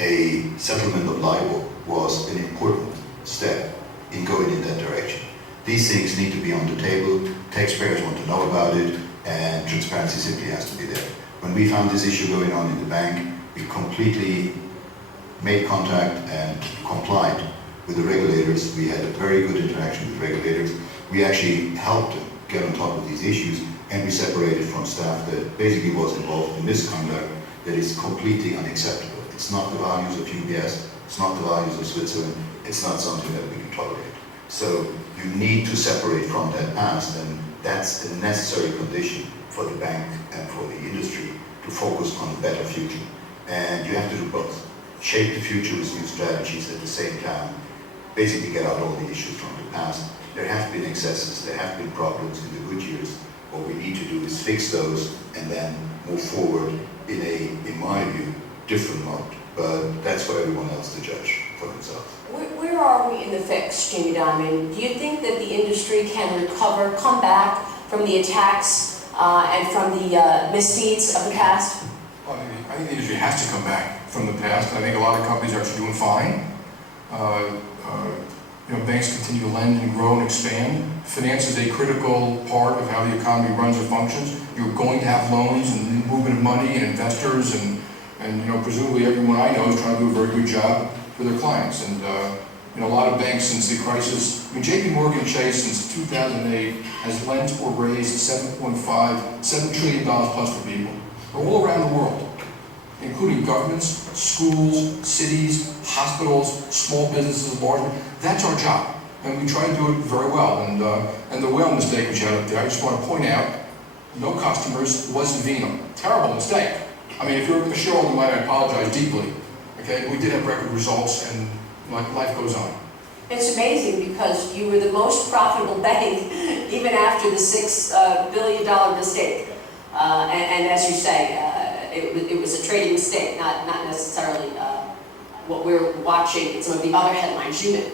a settlement of LIBOR was an important step in going in that direction. These things need to be on the table, taxpayers want to know about it, and transparency simply has to be there. When we found this issue going on in the bank, we completely made contact and complied with the regulators. We had a very good interaction with regulators. We actually helped them get on top of these issues, and we separated from staff that basically was involved in misconduct that is completely unacceptable. It's not the values of UBS, it's not the values of Switzerland, it's not something that we can tolerate. So you need to separate from that past, and that's a necessary condition for the bank and for the industry to focus on a better future. And you have to do both. Shape the future with new strategies, at the same time basically get out all the issues from the past. There have been excesses, there have been problems in the good years. What we need to do is fix those and then move forward in my view, different mode. But that's for everyone else to judge for themselves. Where are we in the fix, Jamie Dimon? Do you think that the industry can recover, come back from the attacks and from the misdeeds of the past? Well, I think the industry has to come back from the past. I think a lot of companies are actually doing fine. Banks continue to lend and grow and expand. Finance is a critical part of how the economy runs or functions. You're going to have loans and movement of money and investors and presumably everyone I know is trying to do a very good job for their clients. And a lot of banks since the crisis, JP Morgan Chase since 2008 has lent or raised $7 trillion plus for people all around the world, including governments, schools, cities, hospitals, small businesses, large. That's our job, and we try to do it very well. And the whale mistake which you had up there, I just want to point out, no customers wasn't venal. Terrible mistake. I mean, if you're a shareholder, I apologize deeply. Okay, we did have record results, and life goes on. It's amazing because you were the most profitable bank even after the $6 billion mistake. And as you say, it was a trading mistake, not necessarily what we're watching in some of the other headlines you made.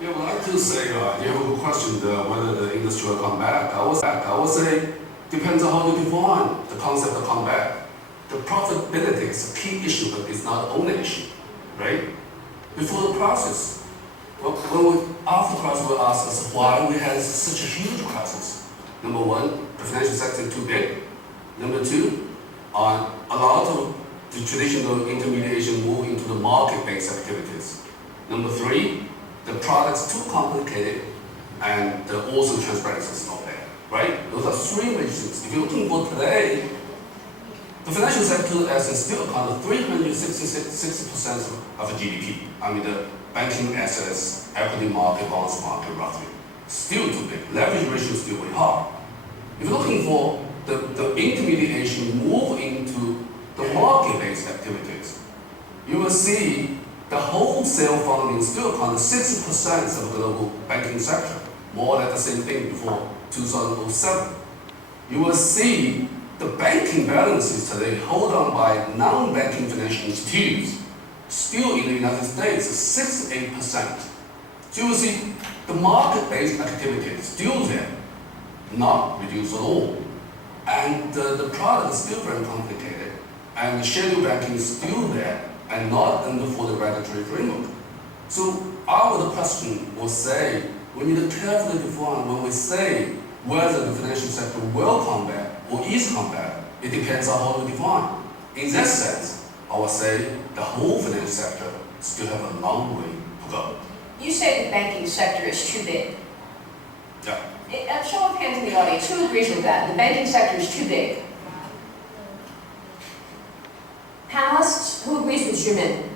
Yeah, well, I like to say, you have a question whether the industry will come back. I would say, depends on how you define the concept of come back. The profitability is a key issue, but it's not the only issue, right? Before the crisis, after the crisis, we asked us why we had such a huge crisis. Number one, the financial sector is too big. Number two, a lot of the traditional intermediation move into the market-based activities. Number three, the product's too complicated, and also transparency is not there, right? Those are three reasons. If you're looking for today, the financial sector as still account for 60% of the GDP. I mean, the banking assets, equity market, bonds market, roughly, still too big. Leverage ratio is still very high. If you're looking for the intermediation move into the market-based activities, you will see the wholesale funding still account for 60% of the global banking sector, more or less the same thing before 2007. You will see the banking balances today held on by non-banking financial institutions still in the United States is 6-8%. So you will see the market-based activity is still there, not reduced at all. And the product is still very complicated, and the scheduled banking is still there and not under for the regulatory framework. So our question will say, we need to carefully define when we say whether the financial sector will come back or is come back. It depends on how we define. In that sense, I would say the whole financial sector still have a long way to go. You say the banking sector is too big. Yeah. A show of hands in the audience, who agrees with that? The banking sector is too big. Panelists, who agrees with Jimin?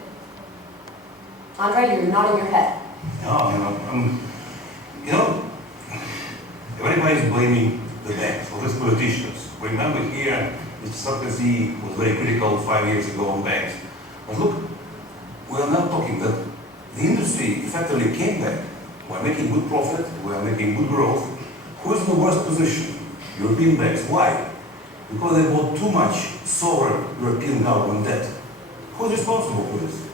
Andre, you're nodding your head. Everybody is blaming the banks, all these politicians. Remember here, Mr. Sarkozy was very critical 5 years ago on banks. But look, we are now talking that the industry effectively came back. We are making good profit, we are making good growth. Who is in the worst position? European banks. Why? Because they bought too much sovereign European government debt. Who is responsible for this?